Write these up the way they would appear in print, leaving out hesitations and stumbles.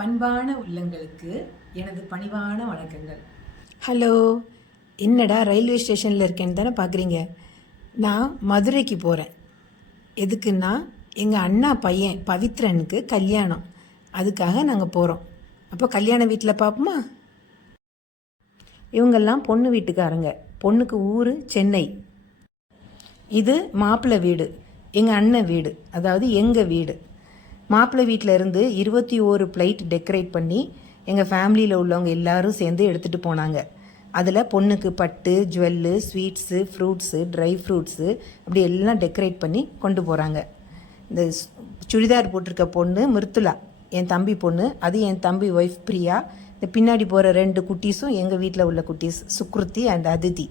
பண்பான உள்ளங்களுக்கு எனது பணிவான வணக்கங்கள். ஹலோ, என்னடா ரயில்வே ஸ்டேஷனில் இருக்கேன்னு தானே பார்க்குறீங்க. நான் மதுரைக்கு போகிறேன். எதுக்குன்னா எங்கள் அண்ணா பையன் பவித்ரனுக்கு கல்யாணம். அதுக்காக நாங்கள் போகிறோம். அப்போ கல்யாண வீட்டில் பார்ப்போமா? இவங்கெல்லாம் பொண்ணு வீட்டுக்காரங்க. பொண்ணுக்கு ஊர் சென்னை. இது மாப்பிள்ளை வீடு, எங்கள் அண்ணன் வீடு, அதாவது எங்கள் வீடு. மாப்பிள்ளை வீட்டில் இருந்து 21 பிளைட் டெக்கரேட் பண்ணி எங்கள் ஃபேமிலியில் உள்ளவங்க எல்லோரும் சேர்ந்து எடுத்துகிட்டு போனாங்க. அதில் பொண்ணுக்கு பட்டு, jewel, sweets, fruits, dry fruits அப்படி எல்லாம் டெக்கரேட் பண்ணி கொண்டு போகிறாங்க. இந்த சுடிதார் போட்டிருக்க பொண்ணு மிருத்துலா, என் தம்பி பொண்ணு. அது என் தம்பி ஒய்ஃப் பிரியா. இந்த பின்னாடி போகிற 2 குட்டீஸும் எங்கள் வீட்டில் உள்ள குட்டீஸ், சுக்ருதி அண்ட் அதிதி.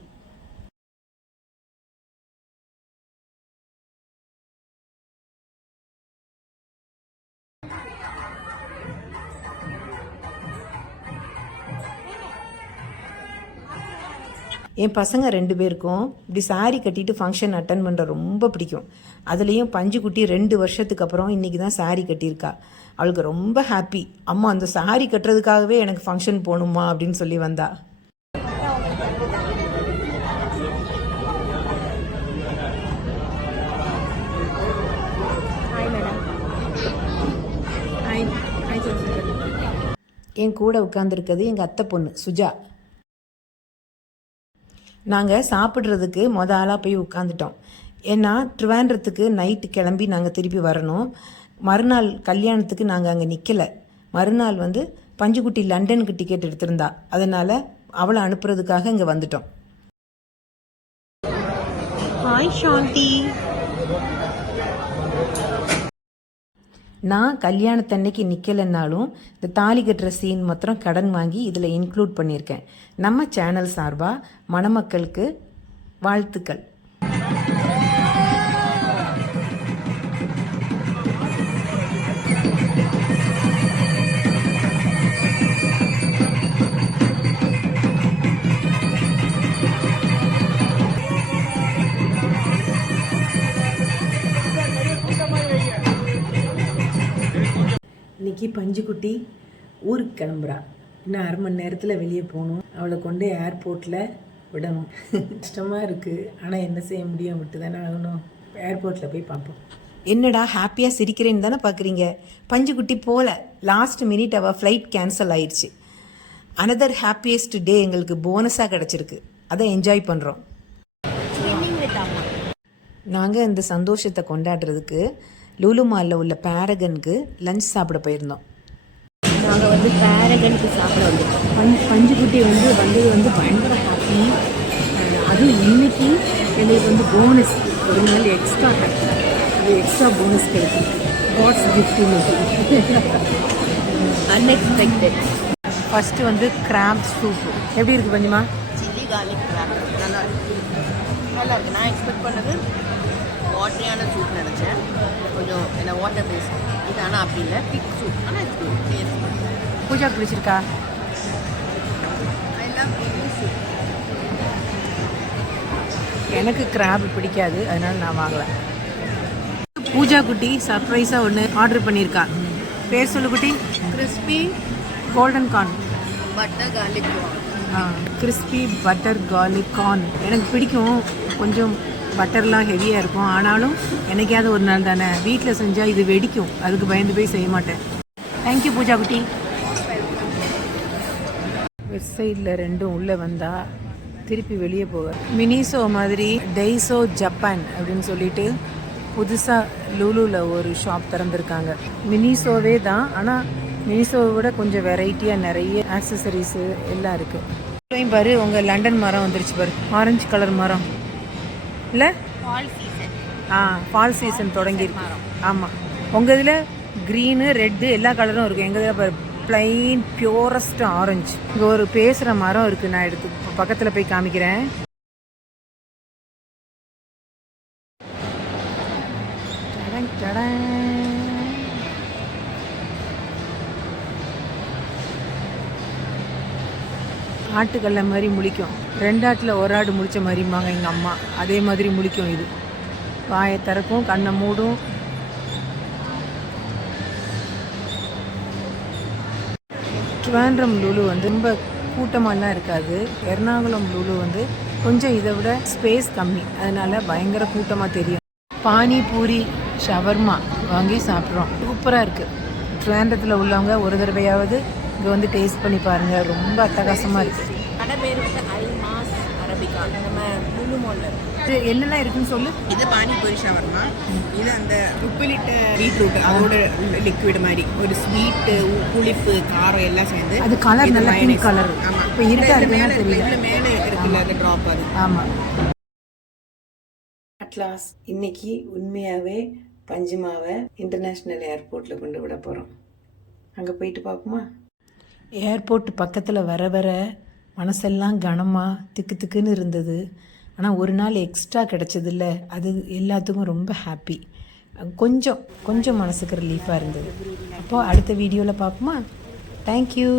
என் பசங்க 2 பேருக்கும் இப்படி சாரீ கட்டிட்டு ஃபங்க்ஷன் அட்டன் பண்ணுற ரொம்ப பிடிக்கும். அதுலேயும் பஞ்சுக்குட்டி 2 வருஷத்துக்கு அப்புறம் இன்றைக்கி தான் சாரீ கட்டியிருக்கா. அவளுக்கு ரொம்ப ஹாப்பி. அம்மா அந்த சாரீ கட்டுறதுக்காகவே எனக்கு ஃபங்க்ஷன் போகணுமா அப்படின்னு சொல்லி வந்தா. என் கூட உட்காந்துருக்கிறது எங்கள் அத்தை பொண்ணு சுஜா. நாங்கள் சாப்பிட்றதுக்கு ஆளாக போய் உட்காந்துட்டோம். ஏன்னா ட்ரிவாண்ட்ரத்துக்கு நைட்டு கிளம்பி நாங்கள் திருப்பி வரணும். மறுநாள் கல்யாணத்துக்கு நாங்கள் அங்கே நிற்கலை. மறுநாள் பஞ்சுக்குட்டி லண்டனுக்கு டிக்கெட் எடுத்திருந்தா. அதனால் அவளை அனுப்புறதுக்காக இங்கே வந்துட்டோம். ஹாய் சாந்தி. நான் கல்யாணத்தன்னைக்கு நிற்கலைன்னாலும் இந்த தாலி கட்டுற சீன் மாத்திரம் கடன் வாங்கி இதில் இன்க்ளூட் பண்ணியிருக்கேன். நம்ம சேனல் சார்பாக மணமக்களுக்கு வாழ்த்துக்கள். இன்னைக்கு பஞ்சுக்குட்டி ஊருக்கு கிளம்புறா. இன்னும் 1/2 மணி நேரத்தில் வெளியே போகணும். அவளை கொண்டு ஏர்போர்ட்டில் விடணும். கஷ்டமாக இருக்குது, ஆனால் என்ன செய்ய முடியும், விட்டு தானே ஆகணும். ஏர்போர்ட்டில் போய் பார்ப்போம். என்னடா ஹாப்பியாக சிரிக்கிறேன்னு தானே பார்க்குறீங்க. பஞ்சுக்குட்டி போகல. லாஸ்ட் மினிட் அவள் ஃப்ளைட் கேன்சல் ஆயிடுச்சு. அனதர் ஹாப்பியஸ்ட் டே எங்களுக்கு போனஸாக கிடச்சிருக்கு. அதை என்ஜாய் பண்ணுறோம். நாங்கள் இந்த சந்தோஷத்தை கொண்டாடுறதுக்கு லூலு மாலில் உள்ள பேரகனுக்கு லஞ்ச் சாப்பிட போயிருந்தோம். நாங்கள் பேரகனுக்கு சாப்பிட வந்தோம். பஞ்சுக்குட்டி வந்தது பயங்கர ஹாப்பி. அதுவும் இன்னைக்கு எங்களுக்கு போனஸ் ஒரு நாள் எக்ஸ்ட்ரா அது எக்ஸ்ட்ரா போனஸ் கிடைச்சிருக்கு. God's gift unexpected. First crab soup எப்படி இருக்குது பஞ்சுமா? சில்லி கார்லிக் கிராப் நல்லா இருக்குது. நான் எக்ஸ்பெக்ட் பண்ணது வாட்டரியான சூப் நினச்சேன். கொஞ்சம் என்ன வாட்டர் பேஸ்ட் இது. ஆனால் அப்படி இல்லை, திக் சூப். ஆனால் டேஸ்ட். பூஜா பிடிச்சிருக்கா? எனக்கு கிராப் பிடிக்காது, அதனால நான் வாங்கலை. பூஜா குட்டி சர்ப்ரைஸாக ஒன்று ஆர்டர் பண்ணியிருக்கா. பேர் சொல்லு குட்டி. Crispy golden corn butter garlic corn. Crispy butter garlic corn எனக்கு பிடிக்கும். கொஞ்சம் பட்டர்லாம் ஹெவியாக இருக்கும். ஆனாலும் என்னைக்காவது ஒரு நாள் தானே, வீட்டில் செஞ்சால் இது வெடிக்கும். அதுக்கு பயந்து போய் செய்ய மாட்டேன். தேங்க்யூ பூஜா குட்டி. வெஸ்ட் சைடில் 2 உள்ளே வந்தால் திருப்பி வெளியே போக. மினிசோ மாதிரி டெய்ஸோ ஜப்பான் அப்படின்னு சொல்லிட்டு புதுசாக லூலூவில் ஒரு ஷாப் திறந்துருக்காங்க. மினிசோவே தான், ஆனால் மினிசோவை விட கொஞ்சம் வெரைட்டியாக நிறைய ஆக்சசரிஸு எல்லாம் இருக்குது. பாரு, உங்கள் லண்டன் மரம் வந்துருச்சு பாரு, ஆரஞ்சு கலர் மரம் இல்லை? ஃபால் சீசன் தொடங்கியிருக்கு. ஆமாம், உங்கள் இதில் க்ரீனு ரெட்டு எல்லா கலரும் இருக்குது. எங்கள் இதில் பாரு பிளைன் பியூரஸ்ட் ஆரஞ்சு. இங்கே ஒரு பேசுகிற மரம் இருக்குது. நான் எடுத்து பக்கத்தில் போய் காமிக்கிறேன். ஆட்டுக்கல்ல மாதிரி முழிக்கும். 2 ஆட்டில் 1 ஆடு முழிச்ச மாதிரிம்பாங்க எங்கள் அம்மா. அதே மாதிரி முழிக்கும் இது. வாயை திறக்கும், கண்ணை மூடும். ட்ரிவாண்ட்ரம் லுலு வந்து ரொம்ப கூட்டமாலாம் இருக்காது. எர்ணாகுளம் லுலு வந்து கொஞ்சம் இதை விட ஸ்பேஸ் கம்மி, அதனால பயங்கர கூட்டமாக தெரியும். பானிபூரி ஷவர்மா வாங்கி சாப்பிட்றோம். சூப்பராக இருக்குது. ட்ரிவாண்ட்ரத்தில் உள்ளவங்க ஒரு தடவையாவது இங்கே வந்து டேஸ்ட் பண்ணி பாருங்கள். ரொம்ப அட்டகாசமாக இருக்குது. கடை பேர் வந்து அல்மாஸ் அரபிகா. நம்ம லுலு மால்ல இது என்னெல்லாம் இருக்குன்னு சொல்லு. இது பானிபூரி ஷவர்மா. இது அந்த உப்பிலிட்ட பீட்ரூட் அதோட லிக்விட் மாதிரி ஒரு ஸ்வீட்டு, புளிப்பு, காரம் எல்லாம் சேர்ந்து அது கலர் நல்ல பிங்க் கலர். ஆமாம். இப்போ இருக்கா இருக்குன்னா தெரியல. இதில் மேலே இருக்குல்ல அந்த ட்ராப் அது. ஆமாம். அட்லாஸ் இன்னைக்கு உண்மையாகவே பஞ்சுமாவை இன்டர்நேஷ்னல் ஏர்போர்ட்டில் கொண்டு விட போகிறோம். அங்கே போயிட்டு பார்ப்போமா? ஏர்போர்ட் பக்கத்தில் வர வர மனசெல்லாம் கனமாக திக்கு திக்குன்னு இருந்தது. ஆனால் ஒரு நாள் எக்ஸ்ட்ரா கிடச்சதில்ல, அது எல்லாத்துக்கும் ரொம்ப ஹாப்பி. கொஞ்சம் மனசுக்கு ரிலீஃபாக இருந்தது. அப்போது அடுத்த வீடியோவில் பார்ப்போமா? தேங்க்யூ.